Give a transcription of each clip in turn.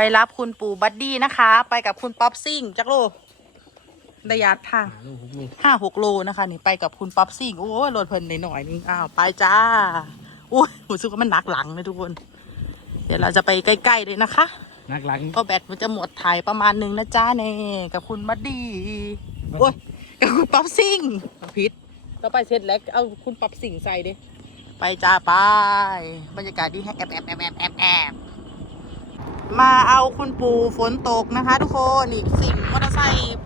ไปรับคุณปู่บัดดี้นะคะ ไปกับคุณป๊อปซิ่งจักโลระยะทางลูกหกลูกห้าหกโลนะคะนี่ไปกับคุณป๊อปซิ่งโอ้ยรถเพลินหน่อยๆนึงอ้าวไปจ้าโอ้ยรู้สึกว่ามันหนักหลังเลยทุกคน เดี๋ยวเราจะไปใกล้ๆเลยนะคะนักหลังเพราะแบตมันจะหมดถ่ายประมาณหนึ่งนะจ้าเน่กับคุณบัดดี้โอ้ยกับคุณป๊อปซิ่งพิษเราไปเสร็จแล้วเอาคุณป๊อปซิ่งใส่ดิไปจ้าไปบรรยากาศดีแฮะแอบแอบแอบแอบแอบแอบ มาเอาคุณปู่ฝนตกนะคะ ทุกคนอีกสิ่งมอเตอร์ไซค์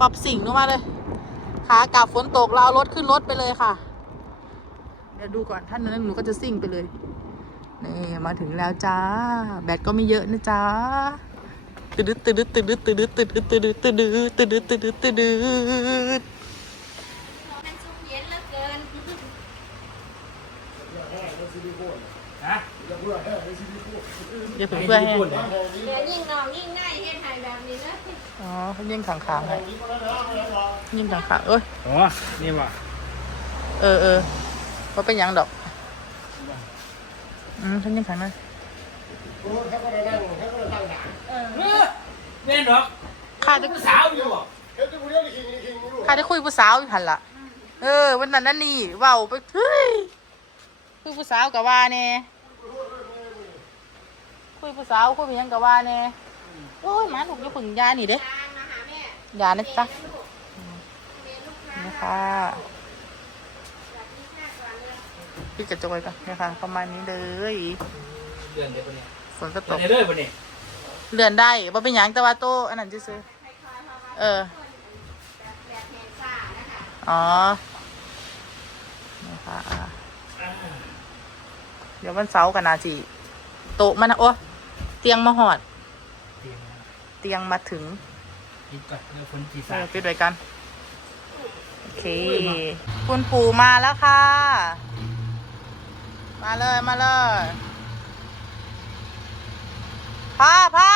ป๊อปซิ่งลงมาเลยขากลับฝนตกเราเอารถขึ้นรถไปเลยค่ะ เดี๋ยวดูก่อนท่านนั้นหนูก็จะซิ่งไปเลยนี่มาถึงแล้วจ้า แบตก็ไม่เยอะนะจ้าตืดตืดตืดตืดตืดตืดตืดตืดตืดตืดตืดตืดมันสุกเย็นเหลือเกินฮะ อย่าเพิ่งเพื่อให้ญี่ปุ่นเหรอเดี๋ยวยิ่งนองยิ่งง่ายเฮ็ดให้แบบนี้เลยอ๋อเขายิ่งขังขางให้ยิ่งขังขางเอ้ยอ๋อนี่ว่ะเออเออว่าเป็นหยังดอกอืมฉันยิ่งขังนะเล่นหรอข้าจะสาวอยู่บ่ข้าจะคุยผู้สาวอยู่หันละเออวันนั้นนั่นนี่เว้าไปเฮ้ยคุยผู้สาวกับว่าแน่ คุยผู้สาวคุยหยังกับว่าแน่โอ้ยหมาถูกอยาผึ่งยานี่เด้ตามมาหาแม่ยานะจ๊ะเรียนลูกค้านะนี้หน้าก่อนเลยพี่กระจกเลยกันนะคะประมาณนี้เลยเดือนเดียวปะเนี่ยฝนก็ตเดือนกเดียวปะเนี่ยเลื่อนได้ว่าเป็นหยังแต่ว่าโตอันนั้นจะซื้อค่อยๆเออแบบแบบแมนซ่านะคะอ๋อนะคะเดี๋ยววันเสาร์กันนาจีโตมันนะโอ้ เตียงมาหอด เตรียมนะเตียงมาถึงปิดก่อนเดี๋ยวคนปีเอศาอจปิดไว้กัน โอเค คุณปู่มาแล้วค่ะ มาเลยมาเลยพ่าพ่า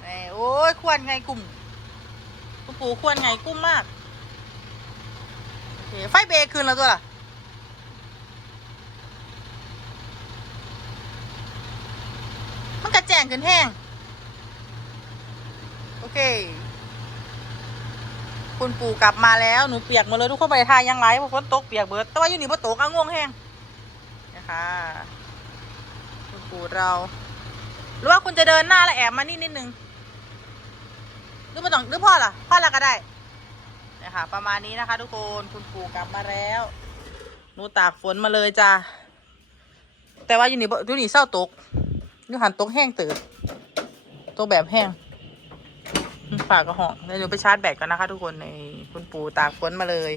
ไอ้โอ้ยควรไงกลุ่ม คุณปู่ควรไงกุ้มมากโอเคไฟเบรกคืนแล้วตัวล่ะ มันกระแจ งขึ้นแห้งโอเค คุณปู่กลับมาแล้วหนูเปียกหมาเลยทุกคนไปทายยังไงเพราะฝนตกเปียกเบิดแต่ว่าอยู่นี่พอตกอะง่วงแห้งนะคะคุณปู่เรา หรือว่าคุณจะเดินหน้าแล้วแอบมานี่นิดนึงหรือไม่ต้องหรือพ่อล่ะพ่อละก็ได้นะคะประมาณนี้นะคะ ทุกคนคุณปู่กลับมาแล้วหนูตากฝนมาเลยจ้ะแต่ว่าอยู่นี่อยู่นี่เศร้าตก ยู่หันตกแห้งเติบตัวแบบแห้งฝากกระหองเดี๋ยวหนูไปชาร์จแบตกันนะคะทุกคนในคุณปู่ตากฝนมาเลย